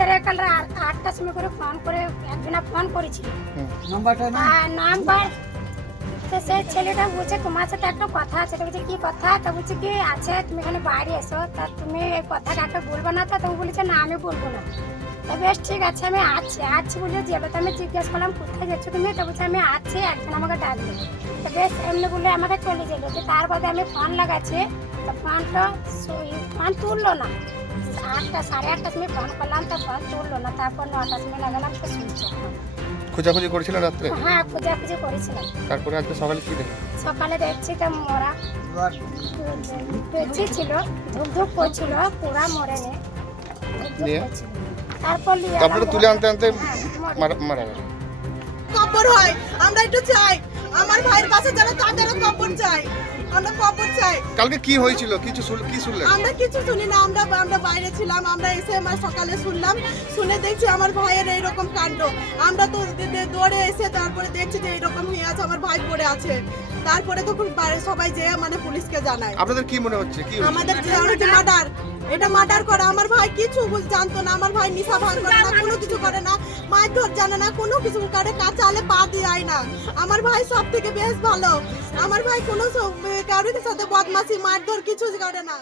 রাত্রে কাল 8টার সময় ফোন করে একজনা ফোন করেছিল নাম্বার। তো সেই ছেলেটা বলছে তোমার সাথে একটা কথা আছে। তো বলছে কি কথা? তো বলছে কি আছে তুমি এখানে বাইরে এসো, তা তুমি এই কথাটা একটা বলবো না? তো বলেছে না আমি বলবো না। তো বেশ ঠিক আছে আমি আছি বলে যাবে। তো আমি জিজ্ঞেস করলাম কোথায় যাচ্ছ তুমি? তো বলছে আমি আছি, একজন আমাকে ডাকবে। তো বেশ এমনি বলে আমাকে চলে যেলো। তো তার বাদে আমি ফোন লাগাচ্ছি, তো ফোন তুললো না। 8টা সাড়ে 8টার সময় ফোন করলাম, তো ফোন তুললো না। তারপর 9টার সময় লাগালাম, তো শুনছো। খোঁজাখুঁজি করেছিলেন রাত্রে? হ্যাঁ খোঁজাখুঁজি করেছিলাম। তারপরে আজকে সকালে কি দেখলেন? সকালে দেখছি তো মরা বেঁচে ছিল, ধুপ করছিল, পুরা মরেনি, ধুপ নিয়ে? করছিল। তারপর নিয়ে তারপরে এলাম তুলে আনতে আনতে হ্যাঁ, মরে। মারা গেল। কবর হয় আমরা একটু চাই, আমার ভাইয়ের পাশে যারা তাদেরও কবর চাই, আমরা কবর চাই। কালকে কি হয়েছিল কি শুনলেন? আমরা কিছু শুনি না, আমরা বাইরে ছিলাম। আমরা এসে আমার সকালে শুনলাম, শুনে দেখছি আমার ভাইয়ের এইরকম কাণ্ড। আমরা তো দৌড়ে এসে তারপরে দেখছি যে এইরকম হয়ে আছে, আমার ভাই পড়ে আছে। তারপরে তখন সবাই যে মানে পুলিশকে জানায়। আপনাদের কি মনে হচ্ছে? কি আমাদের যে মার্ডার, এটা মার্ডার করা। আমার ভাই কিছু জানতো না, আমার ভাই নিশা ভাঙ করে না, কোনো কিছু করে না, মারধর জানে না, কোনো কিছু করে, কাঁচা আলে পা দিয়ে আয় না। আমার ভাই সব থেকে বেশ ভালো। আমার ভাই কোনো কারোর সাথে বদমাশি মারধর কিছু করে না।